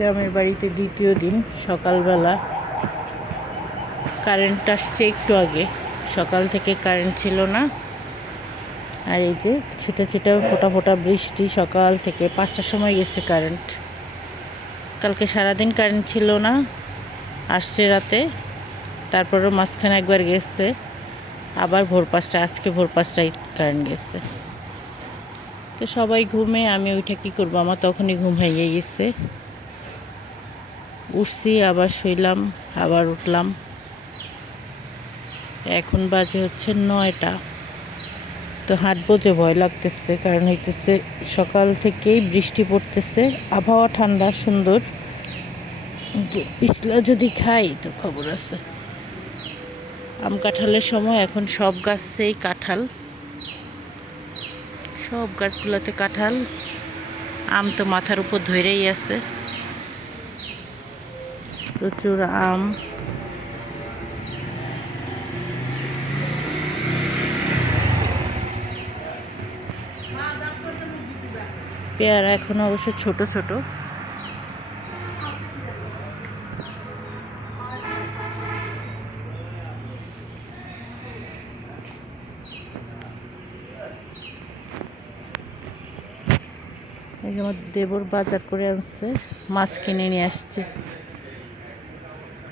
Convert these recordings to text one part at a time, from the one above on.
গ্রামের বাড়িতে দ্বিতীয় দিন সকালবেলা কারেন্ট আসছে একটু আগে। সকাল থেকে কারেন্ট ছিল না। আর এই যে ছিটা ছিটা ফোটা ফোটা বৃষ্টি, সকাল থেকে 5টার সময় গেছে কারেন্ট। কালকে সারাদিন কারেন্ট ছিল না, আসছে রাতে, তারপরেও মাঝখানে একবার গেছে, আবার ভোর 5টা, আজকে ভোর 5টায় কারেন্ট গেছে। তো সবাই ঘুমে, আমি ওইটা কী করবো, আমার তখনই ঘুম ভেঙে গেছে। উঠছি, আবার শুইলাম, আবার উঠলাম। এখন বাজে হচ্ছে 9টা। তো হাঁটবো যে ভয় লাগতেছে, কারণ হইতেছে সকাল থেকেই বৃষ্টি পড়তেছে, আবহাওয়া ঠান্ডা সুন্দর, কিন্তু পিছলা যদি খাই তো খবর আছে। আম কাঁঠালের সময়, এখন সব গাছেই কাঁঠাল, সব গাছগুলোতে কাঁঠাল। আম তো মাথার উপর ধরেই আছে, প্রচুর আম। পেয়ারা এখন অবশ্য ছোট ছোট। এই যে আমার দেবর বাজার করে আনছে, মাছ কিনে নিয়ে আসছে,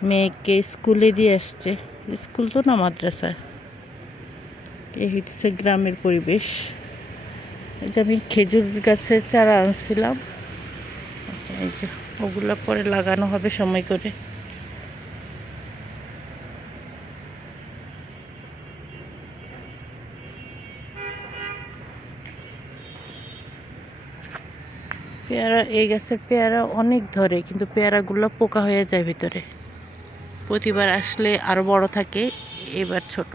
মেয়েকে স্কুলে দিয়ে আসছে। স্কুল তো না, মাদ্রাসা। এই হচ্ছে গ্রামের পরিবেশ। এই যে আমি খেজুর গাছের চারা আনছিলাম, এই যে ওগুলো পরে লাগানো হবে সময় করে। পেয়ারা, এই গাছের পেয়ারা অনেক ধরে, কিন্তু পেয়ারাগুলো পোকা হয়ে যায় ভিতরে। প্রতিবার আসলে আরো বড় থাকে, এবার ছোট।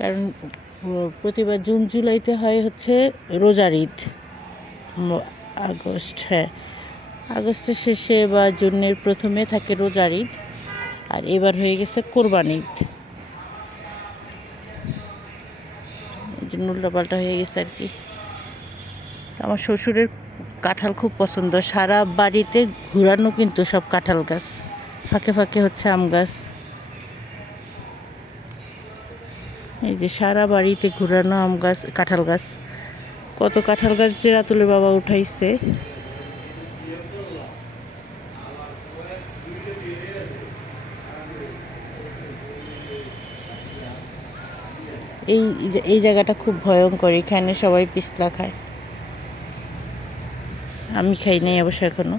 কারণ প্রতিবার জুন জুলাইতে হয় হচ্ছে রোজার ঈদ, আগস্ট, হ্যাঁ আগস্টের শেষে বা জুনের প্রথমে থাকে রোজার ঈদ, আর এবার হয়ে গেছে কোরবানি ঈদ। এই জন্য উল্টাপাল্টা হয়ে গেছে আর কি। আমার শ্বশুরের কাঁঠাল খুব পছন্দ, সারা বাড়িতে ঘুরানো কিন্তু সব কাঁঠাল গাছ, ফাঁকে ফাঁকে হচ্ছে আম গাছ। এই যে সারা বাড়িতে ঘুরানো আম গাছ, কাঁঠাল গাছ। কত কাঁঠাল গাছ যে রাতুলে বাবা উঠাইছে। এই জায়গাটা খুব ভয়ঙ্কর, এখানে সবাই পিছলা খায়, আমি খাই নাই অবশ্য এখনো।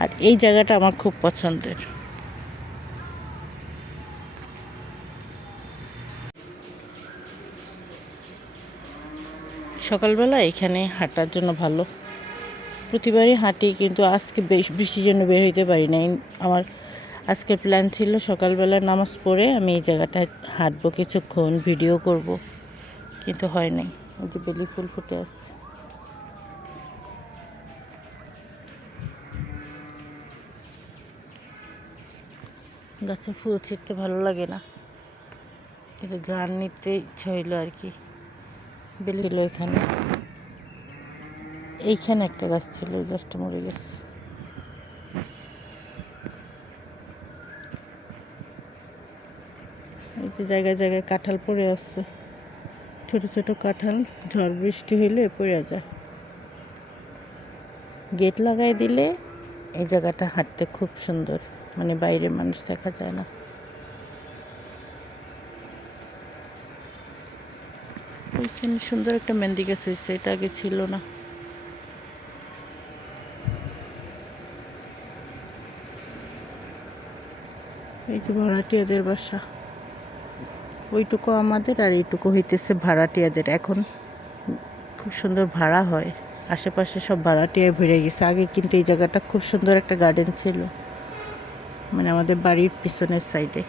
আর এই জায়গাটা আমার খুব পছন্দের। সকালবেলা এখানে হাঁটার জন্য ভালো, প্রতিবারই হাঁটি, কিন্তু আজকে বৃষ্টির জন্য বের হইতে পারি নাই। আমার আজকের প্ল্যান ছিল সকালবেলা নামাজ পড়ে আমি এই জায়গাটায় হাঁটবো কিছুক্ষণ, ভিডিও করব, কিন্তু হয় নাই। এই যে বেলি ফুল ফুটে আসছে। গাছে ফুল ছিটতে ভালো লাগে না, কিন্তু ঘ্রাণ নিতে ইচ্ছা হইলো আর কি। বেলি ছিল এখানে, এইখানে একটা গাছ ছিল, ওই গাছটা মরে গেছে। এই যে জায়গায় জায়গায় কাঁঠাল পড়ে আছে, ছোট ছোট কাঁঠাল, ঝড় বৃষ্টি হইলে পড়ে যায়। গেট লাগাই দিলে এই জায়গাটা হাঁটতে খুব সুন্দর, মানে বাইরে মানুষ দেখা যায় না। ওইখানে সুন্দর একটা মেহেন্দি গাছ হয়েছে, এটা আগে ছিল না। এই যে ভাড়াটিয়াদের বাসা, ওইটুকু আমাদের আর এইটুকু হইতেছে ভাড়াটিয়াদের। এখন খুব সুন্দর ভাড়া হয়, আশেপাশে সব ভাড়াটিয়া ভরে গেছে। আগে কিন্তু এই জায়গাটা খুব সুন্দর একটা গার্ডেন ছিল, মানে আমাদের বাড়ির পিছনের সাইডে।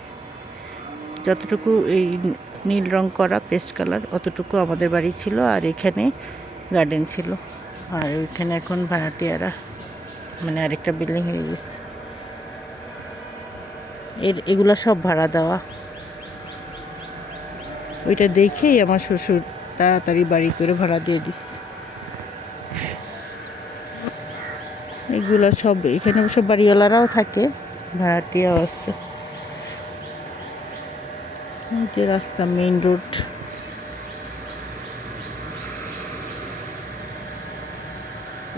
যতটুকু এই নীল রং করা পেস্ট কালার, অতটুকু আমাদের বাড়ি ছিল, আর এখানে গার্ডেন ছিল। আর ওইখানে এখন ভাড়াটিয়ারা, মানে আরেকটা বিল্ডিং হয়ে গেছে। এগুলা সব ভাড়া দেওয়া। ওইটা দেখেই আমার শ্বশুর তাড়াতাড়ি বাড়ি করে ভাড়া দিয়ে দিস। এগুলো সব এখানে সব বাড়িওয়ালারাও থাকে, ভাড়াটিয়াও আছে। এই যে রাস্তা, মেইন রোড।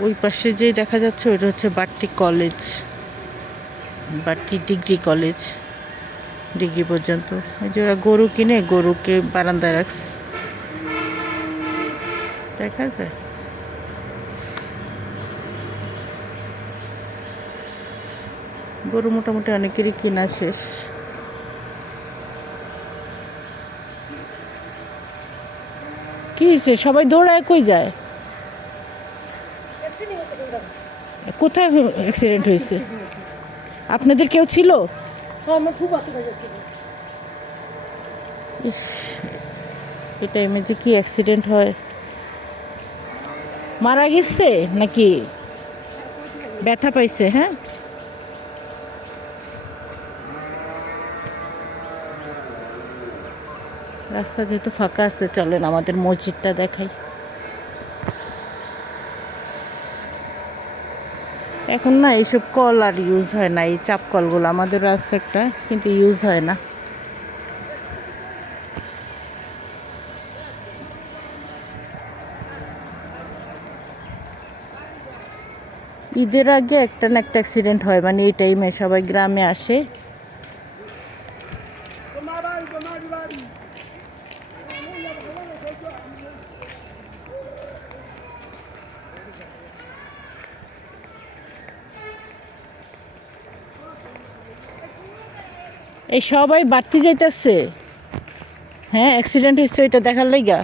ওই পাশে যে দেখা যাচ্ছে ওইটা হচ্ছে বাড়তি কলেজ, বাড়তি ডিগ্রি কলেজ, ডিগ্রি পর্যন্ত। ওই যে ওরা গরু কিনে গরুকে বারান্দায় রাখছে, দেখা যায়। গরু মোটামুটি অনেকেরই কিনা শেষ। কি হয়েছে, সবাই দৌড়ায় কই যায়? কোথায় অ্যাক্সিডেন্ট হয়েছে? আপনাদের কেউ ছিল? ইস, এই টাইমে যে কি অ্যাক্সিডেন্ট হয়! মারা গেছে নাকি ব্যথা পাইছে? হ্যাঁ, রাস্তা যেহেতু ফাঁকা আছে, চলেন আমাদের মসজিদটা দেখাই। এখন না এইসব কল আর ইউজ হয় না, এই চাপ কলগুলো আমাদের আছে একটা, কিন্তু ইউজ হয় না। ঈদের আগে একটা না একটা অ্যাক্সিডেন্ট হয়, মানে এই টাইমে সবাই গ্রামে আসে। এই সবাই বাড়তি যাইতেছে। হ্যাঁ, অ্যাক্সিডেন্ট হয়েছে এটা দেখার লাইগা।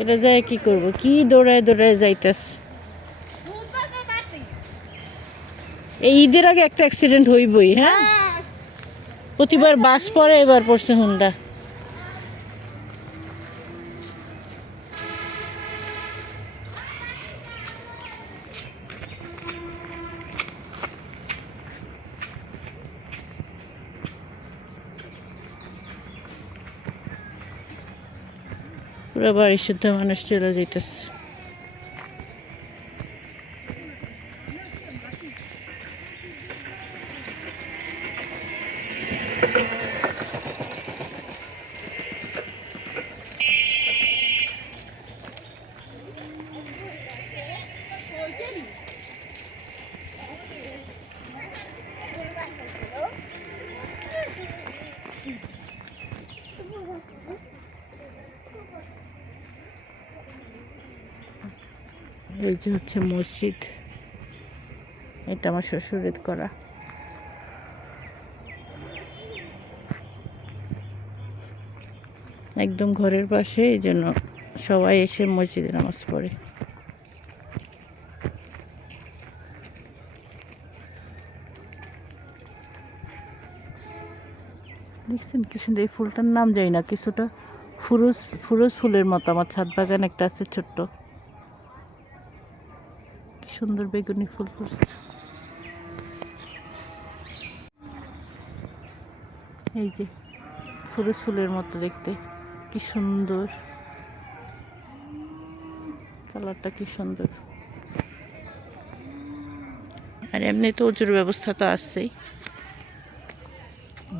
এটা যায় কি করবো, কি দৌড়ায় দৌড়ায় যাইতেছে। এই ঈদের আগে একটা অ্যাক্সিডেন্ট হইবই। হ্যাঁ, প্রতিবার বাস পরে, এবার পড়ছে হুন্ডা। পুরো বাড়ির শুদ্ধ মানুষ চলে যাইতেছে। এই যে হচ্ছে মসজিদ, এটা আমার শ্বশুরের করা। একদম ঘরের পাশে, এই জন্য সবাই এসে মসজিদে নামাজ পড়ে। দেখছেন কি সুন্দর, এই ফুলটার নাম জানি না, কিছুটা ফুরুজ ফুরুজ ফুলের মতো। আমার ছাদ বাগান একটা আছে ছোট্ট, কি সুন্দর বেগুনি ফুল ফুটছে। এই যে ফুরুজ ফুলের মতো দেখতে, কি সুন্দর কালারটা, কি সুন্দর। আর এমনি তো উঁচুর ব্যবস্থা তো আছেই,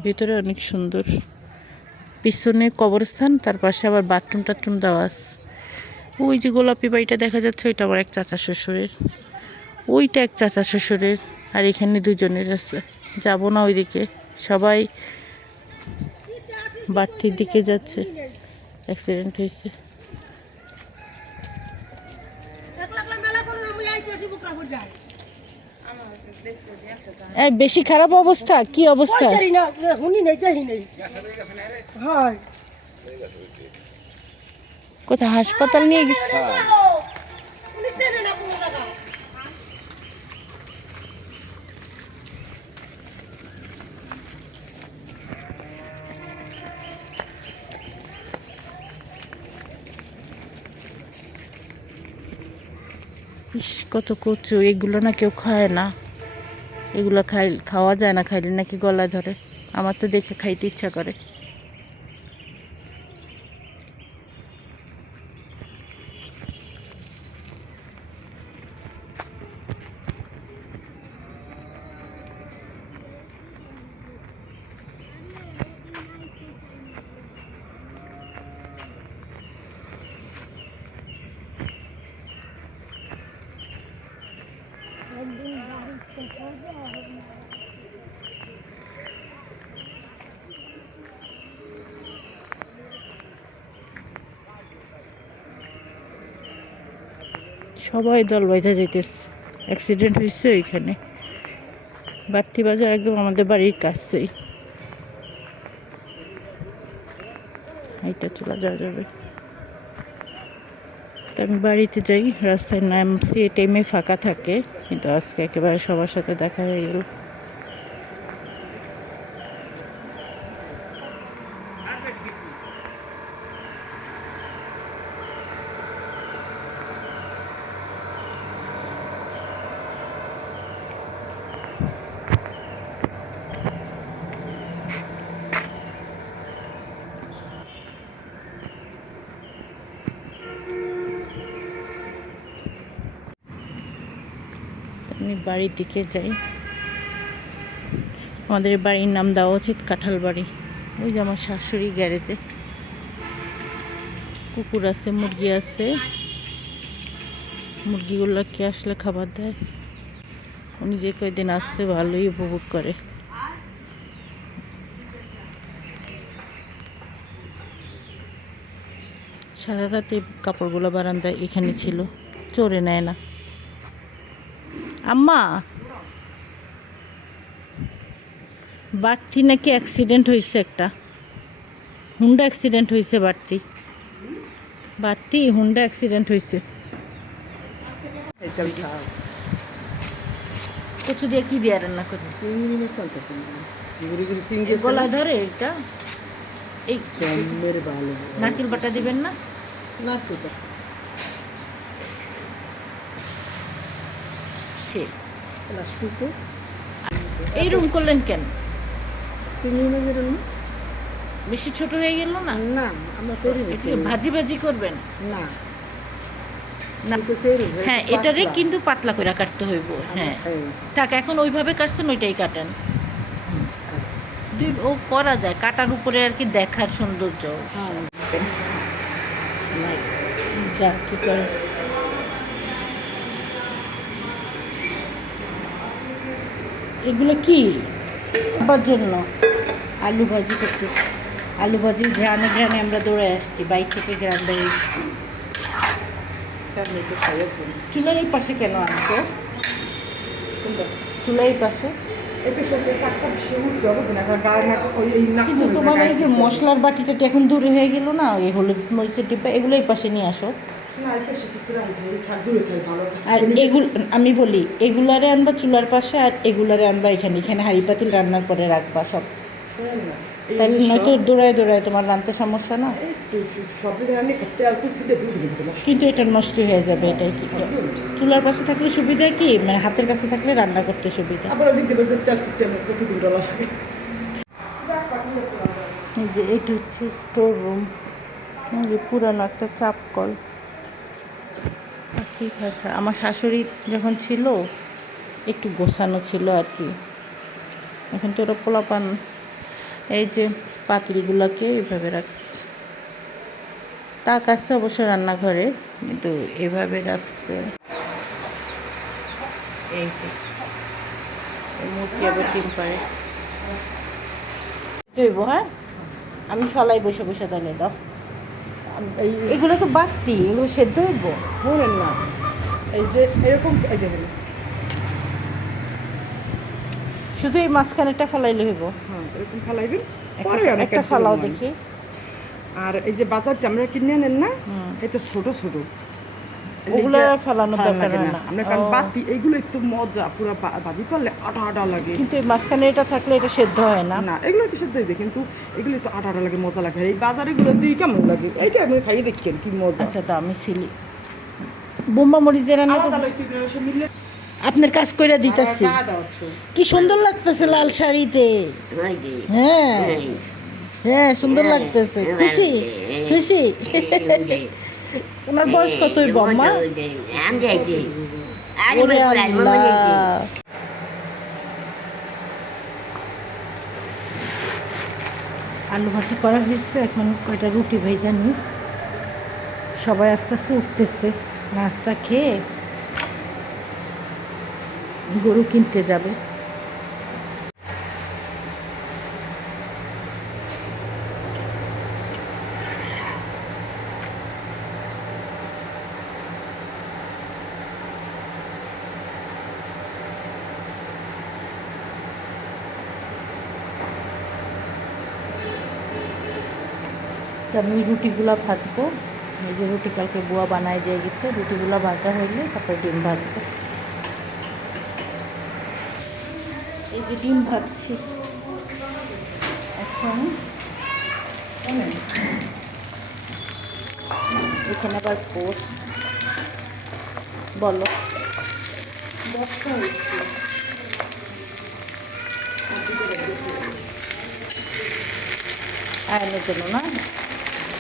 ভেতরে অনেক সুন্দর। পিছনে কবরস্থান, তার পাশে আবার বাথরুম টাথরুম দেওয়া আছে। ওই যে গোলাপি বাড়িটা দেখা যাচ্ছে, ওইটা আমার এক চাচা শ্বশুরের, ওইটা এক চাচা শ্বশুরের, আর এখানে দুজনের আছে। যাব না ওইদিকে, সবাই বাড়তির দিকে যাচ্ছে। অ্যাক্সিডেন্ট হয়েছে। এই বেশি খারাপ অবস্থা? কি অবস্থা? কোথায় হাসপাতাল নিয়ে গেছে? ইস, কত কচু! এগুলো না কেউ খায় না, এগুলো খাওয়া যায় না, খাইলে নাকি গলায় ধরে। আমার তো দেখে খাইতে ইচ্ছা করে। সবাই দল বাইতে যাইতেছে, অ্যাক্সিডেন্ট হয়েছে ওইখানে। বাড়তি বাজার একদম আমাদের বাড়ির কাছেই, এইটা চলা যাবে। আমি বাড়িতে যাই, রাস্তায় নামছি, এই টাইমে ফাঁকা থাকে, কিন্তু আজকে একেবারে সবার সাথে দেখা হয়ে গেল। আমি বাড়ির দিকে যাই। আমাদের বাড়ির নাম দেওয়া উচিত কাঁঠাল বাড়ি। ওই যে আমার শাশুড়ি গ্যারেজে কুকুর আছে, মুরগি আছে, মুরগিগুলোকে আসলে খাবার দেয়। উনি যে কয়দিন আসছে ভালোই উপভোগ করে। সারা রাতে কাপড়গুলো বারান্দায় এখানে ছিল, চোরে নেয় না। আম্মা, বাড়তি নাকি অ্যাক্সিডেন্ট হয়েছে, একটা হুন্ডা অ্যাক্সিডেন্ট হয়েছে। বাড়তি হুন্ডা অ্যাক্সিডেন্ট হয়েছে। কচু দিয়ে কি দিয়ে রান্না করতেছি? গলা ধরে এটা, এই নারকেল বাটা দিবেন না? ঠিক, এইরকম করলেন কেন? বেশি ছোট হয়ে গেল না? না, আমরা তো ভাজি ভাজি করবেন না। হ্যাঁ, এটারে কিন্তু পাতলা করে কাটতে হইব। হ্যাঁ থাক, এখন ওইভাবে কাটছেন ওইটাই কাটেন। ও করা যায়, কাটার উপরে আর কি দেখার সৌন্দর্য। যা কি করে এগুলো কি খাবার জন্য? আলু ভাজি করতেছি। আলু ভাজি গ্রামে গ্রামে আমরা দৌড়ে আসছি, বাইক থেকে গ্রাম বেড়ে এসেছি। চুলার এই পাশে কেন আনছো? চুলার এই পাশে কিন্তু তোমার এই যে মশলার বাটিটা এখন দূরে হয়ে গেল না, ওই হলুদ মরিচের ডিব্বা, এগুলো এই পাশে নিয়ে আসো। আর এগুলো আমি বলি, এগুলারে আনবা চুলার পাশে, আর এগুলারে আনবা এখানে। এখানে হাঁড়ি পাতিল রান্নার পরে রাখবা সব, তাহলে নয়তো দৌড়ায় দৌড়ায় তোমার রান্নাতে সমস্যা না। কিন্তু এটা নষ্ট হয়ে যাবে, এটাই কি। চুলার পাশে থাকলে সুবিধা কি, মানে হাতের কাছে থাকলে রান্না করতে সুবিধা। এই যে এটা হচ্ছে স্টোর রুম, পুরানো একটা চাপ কল। ঠিক আছে, আমার শাশুড়ি যখন ছিল একটু গোছানো ছিল আর কি। এখন তো ওরা পোলাপান এই যে পাতিলগুলোকে এইভাবে রাখছে। তাক আছে অবশ্য রান্নাঘরে, কিন্তু এভাবে রাখছে। এই যে মুরগি আবার ডিম পারে দেবো। হ্যাঁ, আমি ফালাই বসে বসে তাহলে দাও। এগুলো তো বাড়তি, এগুলো সেদ্ধ হইব বলেন না। এই যে এরকম শুধু এই মাঝখানেরটা ফালাইলে হইব। হ্যাঁ, এরকম ফালাইবেন, একটা ফালাও দেখি। আর এই যে বাজারটা আমরা কিনে নেন না, এটা ছোট ছোট, ওগুলো ফেলানোর দরকার না। আমরা কারণ বাতি এগুলো একটু মজা, পুরো ভাজি করলে আটা আটা লাগে। কিন্তু এই মাঝখানে এটা থাকলে এটা সেদ্ধ হয় না। না, এগুলো একটু সেদ্ধ হইবে, কিন্তু এগুলো তো আটা আটা লাগে, মজা লাগে। এই বাজারে এগুলো দিয়ে কেমন লাগে, এইটা আপনি খাইয়ে দেখেন কি মজা। আচ্ছা, তো আমি সিলি বোম্বা মরিচ দিয়ে রান্না করব। আপনার কাজ কইরা দিতেছি। কি সুন্দর লাগতেছে লাল শাড়িতে। হ্যাঁ হ্যাঁ সুন্দর লাগতেছে। খুশি খুশি। ওনার বয়স কতই বম্মা? ওরে আল্লাহ। আলু ভাজি করা হয়েছে, এখন কয়টা রুটি ভেজা নিই। সবাই আস্তে আস্তে উঠতেছে, নাস্তা খেয়ে গরু কিনতে যাবে। আমি রুটিগুলো ভাজবো। এই যে রুটি কালকে বুয়া বানাই দিয়ে গেছে, রুটিগুলো ভাজা হইলে তারপরে ডিম ভাজবো। এই যে ডিম ভাজছি এখন। এখানে আবার পোস্ট বলো আয়নের জন্য না,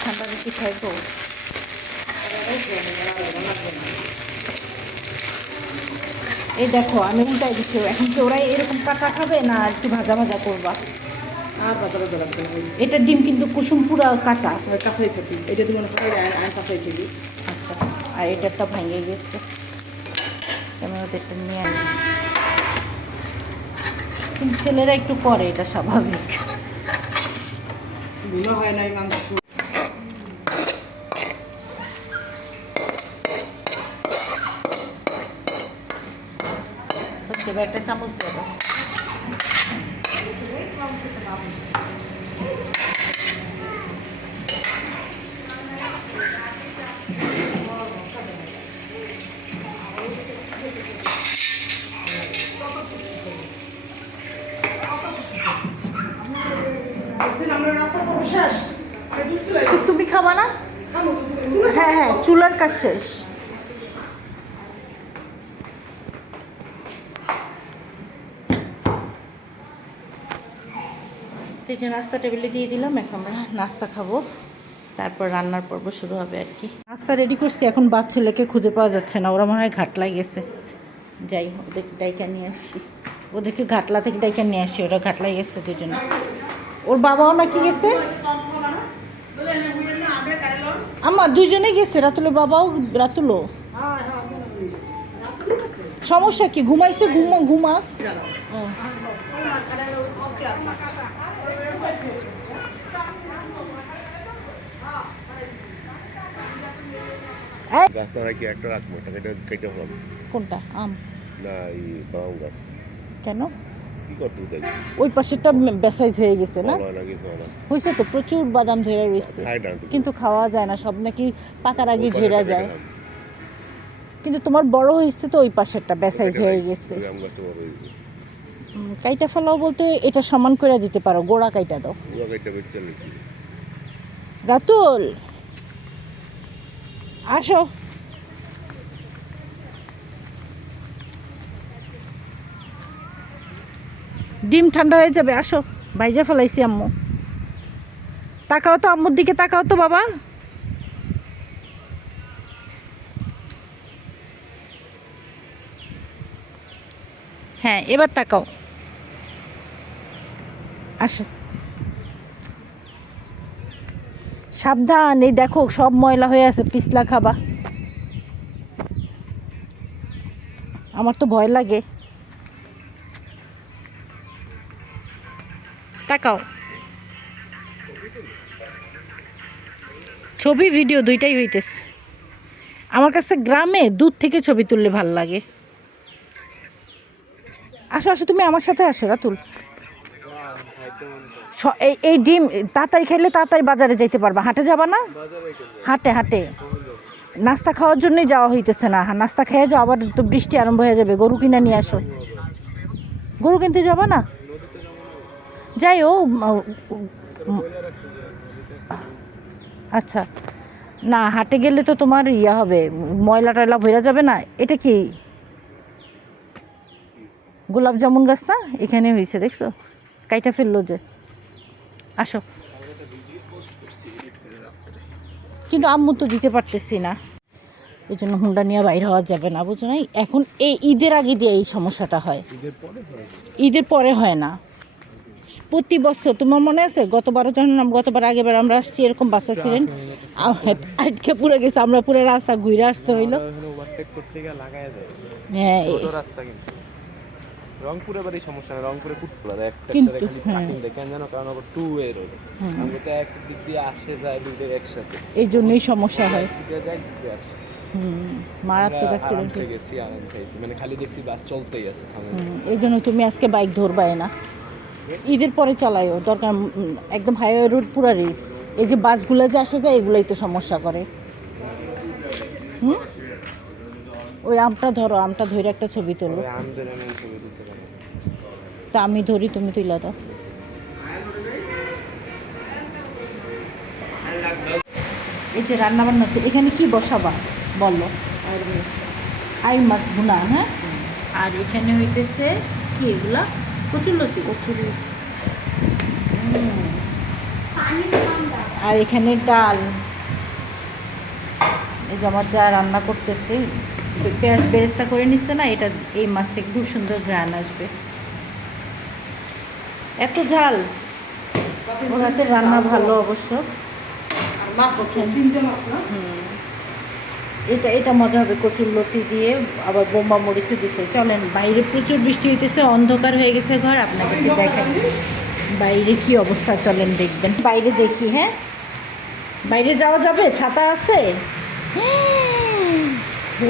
ঠান্ডা বেশি খাইবো। এই দেখো আমি উল্টাই দিচ্ছি। এখন কি ওরাই এরকম কাঁচা খাবে না একটু ভাজা ভাজা করবা? আর বাজারে জল লাগবে না। এটা ডিম কিন্তু কুসুম পুরা কাঁচা। কাঁচাই থাকি, এটা তুমি মনে করো আইন কাঁচাই থাকি। আচ্ছা, আর এটারটা ভেঙে গেছে, আমি ওদেরটা নিয়ে আনি। কিন্তু ছেলেরা একটু করে, এটা স্বাভাবিক। ভুলো হয় নাই মাংস। দেবে একটা চামচ দেবো। তুমি খাবা না? হ্যাঁ হ্যাঁ, চুলার কাজ শেষ। এই যে নাস্তা টেবিলে দিয়ে দিলাম, এখন আমরা নাস্তা খাবো, তারপর রান্নার পর্ব শুরু হবে আর কি। নাস্তা রেডি করছি, এখন বাপ ছেলেকে খুঁজে পাওয়া যাচ্ছে না, ওরা মনে হয় ঘাটলায় গেছে। যাই ওদের ডাইকা নিয়ে আসি, ওদেরকে ঘাটলা থেকে ডাইকা নিয়ে আসি, ওরা ঘাটলায় গেছে দুজনে। ওর বাবাও নাকি গেছে, আমার দুইজনে গেছে। রাতুলের বাবাও, রাতুলও সমস্যা কি, ঘুমাইছে, ঘুমা। গাছটা নাকি একটা রাখবো, টাকাটা কেটে হলাম কোনটা আম? না, এই বাদাম গাছ। কেন? কি করতে তাই? ওই পাশেরটা বেসাইজ হয়ে গেছে না? বাবা না কিছু না, হয়েছে তো, প্রচুর বাদাম ধরে রয়েছে, খাই না তো। কিন্তু খাওয়া যায় না, সব নাকি পাকার আগে ওই ঝরা পাশেরটা যায়। কেটে খাম। কিন্তু তোমার বড় হয়েছে তো, ওই পাশেরটা বেসাইজ কেটে হয়ে খাই। গেছে। ওই আম গাছটা বড় হয়েছে। কাইটা ফেলাও বলতে এটা সমান করে দিতে পারো, গোড়া কাইটা দাও। ওরা কেটে বেচছে নাকি? রাতুল আসো। ডিম ঠান্ডা হয়ে যাবে, আসো। ভাইজা ফেলাইছি আম্মু। তাকাও তো আম্মুর দিকে, তাকাও তো বাবা। হ্যাঁ এবার তাকাও, আসো। সাবধান, এই দেখো সব ময়লা হয়ে আছে, পিছলা খাবা। আমার তো ভয় লাগে। তাকাও। ছবি ভিডিও দুইটাই হইতেছে। আমার কাছে গ্রামে দূর থেকে ছবি তুললে ভাল লাগে। আসো আসো, তুমি আমার সাথে আসো রাতুল। এই ডিম তাড়াতাড়ি খাইলে তাড়াতাড়ি বাজারে যাইতে পারবা। হাটে যাবা না? হাটে হাটে নাস্তা খাওয়ার জন্যই যাওয়া হইতেছে না। নাস্তা খেয়ে যাও, আবার তো বৃষ্টি আরম্ভ হয়ে যাবে। গরু কিনে নিয়ে আসো। গরু কিনতে যাবা না? যাই ও। আচ্ছা, না হাটে গেলে তো তোমার ইয়া হবে, ময়লা টয়লা ভরে যাবে না। এটা কি গোলাপ জামুন গাছ না এখানে হয়েছে, দেখছো? কাইটা ফেললো যে। আসো। কিন্তু আম্মু তো দিতে পারতেছি না, এই জন্য হুন্ডা নিয়ে বাইরে হওয়া যাবে না, বুঝছো না? এখন এই ঈদের আগে দিয়ে এই সমস্যাটা হয়, ঈদের পরে হয় না। প্রতি বছর তোমার মনে আছে গতবার আগেবার আমরা আসছি এরকম বাস অ্যাক্সিডেন্ট, আটকে পুরো গেছে, আমরা পুরো রাস্তা ঘুরে আসতে হইলো। হ্যাঁ রংপুরে বাড়ি সমস্যা না, রংপুরে ফুটবল একটা কিন্তু খালি পার্কিং দেখেন জানো, কারণ আবার টু ওয়ে রোড, আমরা তো এক দিক দিয়ে আসে যায় দুইটার একসাথে, এই জন্যই সমস্যা হয়। দিকে যায় দিকে আসে। মারাত্মক অ্যাক্সিডেন্ট। আরামসে গেছি, আরামসে গেছি, মানে খালি দেখছি বাস চলতেই আছে। এই জন্য তুমি আজকে বাইক ধরবাই না, ঈদের পরে চালাইও দরকার। একদম হাইওয়ে রোড পুরো রিস্ক। এই যে বাসগুলো যে আসে যায় এগুলোই তো সমস্যা করে। ওই আমটা ধরো, আমটা ধরে একটা ছবি তোলো। আমাদের এমন ছবি দিতে পারে। তা আমি ধরি, তুমি তুইলা দাও। এই যে রান্না বান্না হচ্ছে, এখানে কি বসাবা বলো? আই মাছ ভুনা, হ্যাঁ। আর এখানে হইতেছে কি এগুলা? কচুরলতি। আর এখানে ডাল। এই যে আমার যা রান্না করতেছে, পেঁয়াজ বেরেস্তা করে নিচ্ছে না, এটা এই মাছ থেকে খুব সুন্দর ঘ্রাণ আসবে। এত ঝাল, ওর হাতের রান্না ভালো অবশ্য। এটা মজা হবে কচুরলতি দিয়ে, আবার বোম্বা মরিচও দিছে। চলেন, বাইরে প্রচুর বৃষ্টি হইতেছে, অন্ধকার হয়ে গেছে ঘর, আপনাকে দেখেন বাইরে কি অবস্থা। চলেন দেখবেন, বাইরে দেখি। হ্যাঁ, বাইরে যাওয়া যাবে? ছাতা আছে?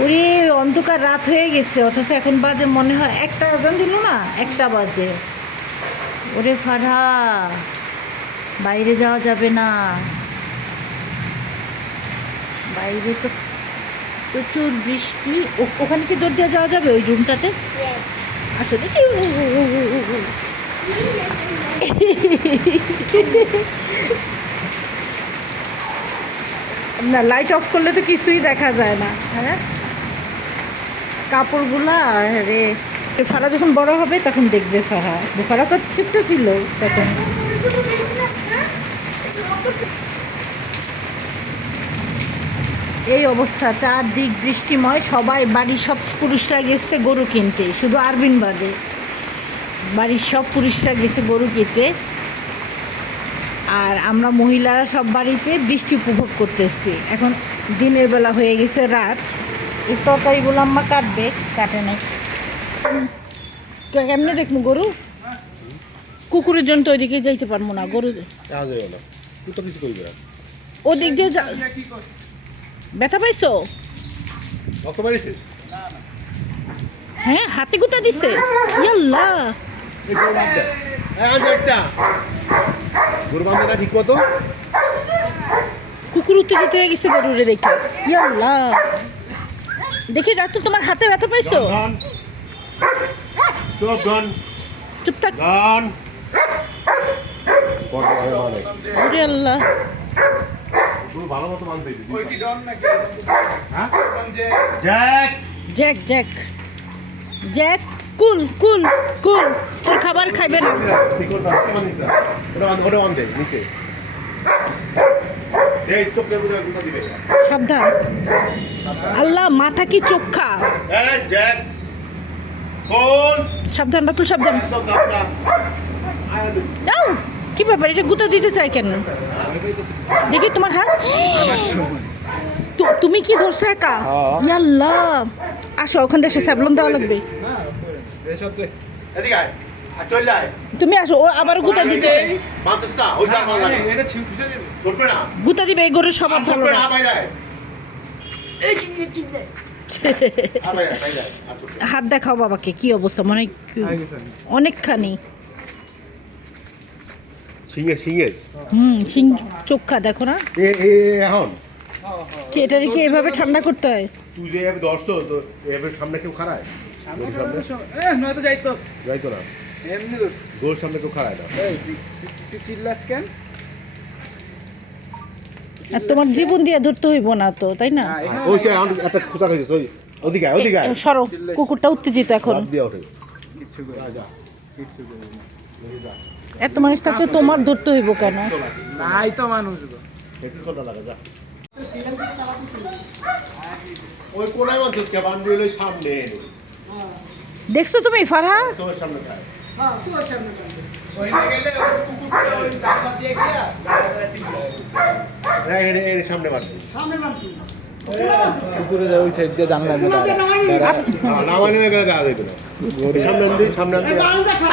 ওরে অন্ধকার, রাত হয়ে গেছে, অথচ এখন বাজে মনে হয় 1টা আজান দিল না, 1টা বাজে। ওরে ফারহা, বাইরে যাওয়া যাবে না, বাইরে তো প্রচুর বৃষ্টি। ওখানে কি দৌড় দিয়ে যাওয়া যাবে ওই রুমটাতে? আচ্ছা দেখি। না, লাইট অফ করলে তো কিছুই দেখা যায় না। হ্যাঁ, কাপড়গুলা রে। ফারা যখন বড় হবে তখন দেখবে। ফারা কত ছোট্ট ছিল তখন। এই অবস্থা, চারদিক বৃষ্টিময়, সবাই বাড়ির সব পুরুষরা গেছে গরু কিনতে, শুধু আরবিন বাদে। বাড়ির সব পুরুষরা গেছে গরু কিনতে, আর আমরা মহিলারা সব বাড়িতে বৃষ্টি উপভোগ করতেছি। এখন দিনের বেলা হয়ে গেছে রাত। এই তরকারিগুলো আম্মা কাটবে, কাটে নাই। তো কেমনে দেখবো গরু? কুকুরের জন্য তো ওইদিকে যাইতে পারবো না, গরু ওদিক দিয়ে ব্যথা পাইছো? হ্যাঁ, হাতে গুতা দিছে। ইয়াল্লাহ, কুকুর উত্তেজিত হয়ে গেছে গরুরে দেখে। ইয়াল্লাহ, দেখি রাত তোমার হাতে ব্যথা পাইছো? চুপ থাক। ওরে আল্লাহ, জ্যাক জ্যাক জ্যাক, কুল কুল কুল, তোর খাবার খাইবে না। সাবধান, আল্লাহ মাথা কি চোখা। সাবধান রাতুল, সাবধান। দাও, কি ব্যাপার, এটা গুতা দিতে চাই কেন? দেখি তোমার হাত। তুমি কি ধরছো একা? ইয়াল্লাহ, আসো ওখান থেকে স্যাবলন দেওয়া লাগবে। তুমি আসো, ও আবার গুতা দিতে চাই। গুতা দিবে, এই গরুর স্বভাব ভালো না। হাত দেখাও বাবাকে, কি অবস্থা, মানে অনেকখানি। সিং চোখা দেখো না। এখন কি এটারে কি এভাবে ঠান্ডা করতে হয়? তুই যে দর্শ তো এভাবে সামনে কেউ খারায় নয়তো যাইতো যাইতো না, এমনি গোর সামনে কেউ খারায় না। তুই চিল্লাস কেন? আর তোমার জীবন দিয়ে ধরতে হইব না তো, তাই না? ওই সে একটা খোঁচা খাইছে, ওই ওদিকে ওদিকে সরো, কুকুরটা উত্তেজিত এখন। দিয়ে ওঠে। কিচ্ছু করি যা, যা। কিচ্ছু করি না দেখি যা। এত মানুষ থাকতে তোমার ধরতে হইব কেন? নাই তো মানুষ গো একটু ছোট লাগে, যা। ওই কোনায় মানুষ কে বান্ডি হলো সামনে এনে। দেখছো তুমি ফারহা? তোমার সামনে খায়। হ্যাঁ তোমার সামনে কান্দে। ওইটা গেলে ওই কুকুরটা ওই রাস্তা দিয়ে গিয়া গাড়িটা চিন্তা এর সামনে বান্ডি। সামনে বানছি কুকুরে ওই সাইড দিয়ে জানলা নামানি হয়ে গেলে দেখা যেত না। ওর সামনে আনবি, সামনে আনবি।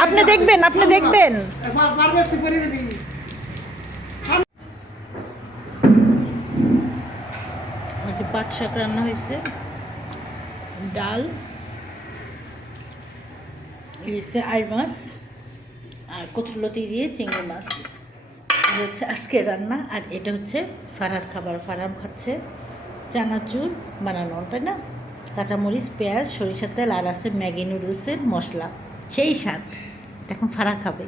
আপনি দেখবেন, আপনি দেখবেন। পারবে তুই করে দিবি ওই যে পাট শাক রান্না হয়েছে, ডাল, এই হচ্ছে আই মাছ আর কচুলতি দিয়ে চিংড়ি মাছ। এই হচ্ছে আজকে রান্না। আর এটা হচ্ছে ফারহার খাবার। ফারহার খাচ্ছে চানাচুর বানানো, তাই না? কাঁচামরিচ, পেঁয়াজ, সরিষার তেল আর আছে ম্যাগি নুডলসের মশলা। সেই স্বাদ। এটা এখন ফারহা খাবে।